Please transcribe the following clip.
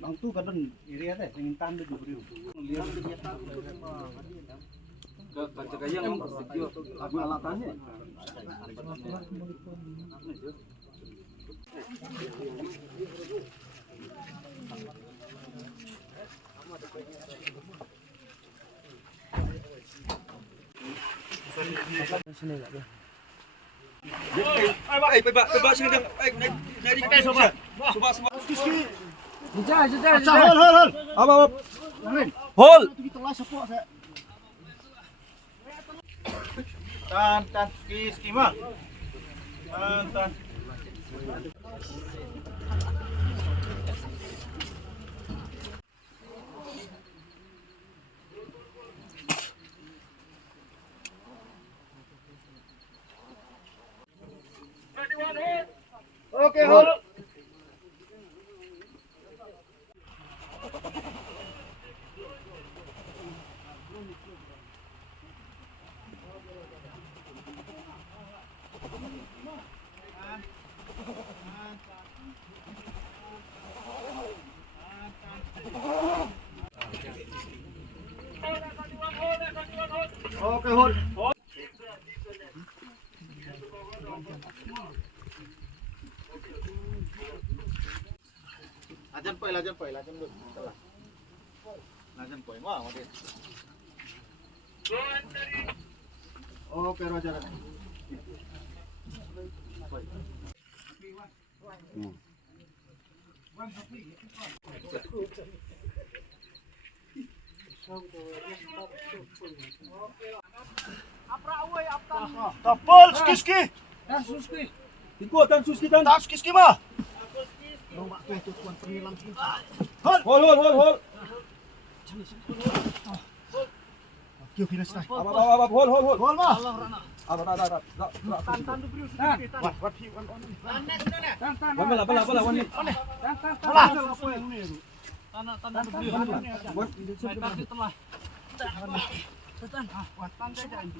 Bang tu kadang area teh ingin tan tu beri. Lihat Kacagayang aku alatannya. Sini tak dia. Pak sini dah. Naik sobat. Sobat. Jejak. hol. Apa? Lain. Hol. Kita lah support saya. Tan skema. Tan. Okey, hold. Okey, hold. Lajan poi, lajan dulu. Lajan poi, wah, mati. Okey, Roger. Tapol, ski. Ikut dan suski dan. Tak ski mah. Nombak tu tuan penyelam sini. Hol. Kyo finish dah. Apa hol. Gol mah. Apa dah. Tan tu beri tan. What he on. Bala one. Bola. Tanah tu beri. Saya kasih telah. Tan. Tan saja itu.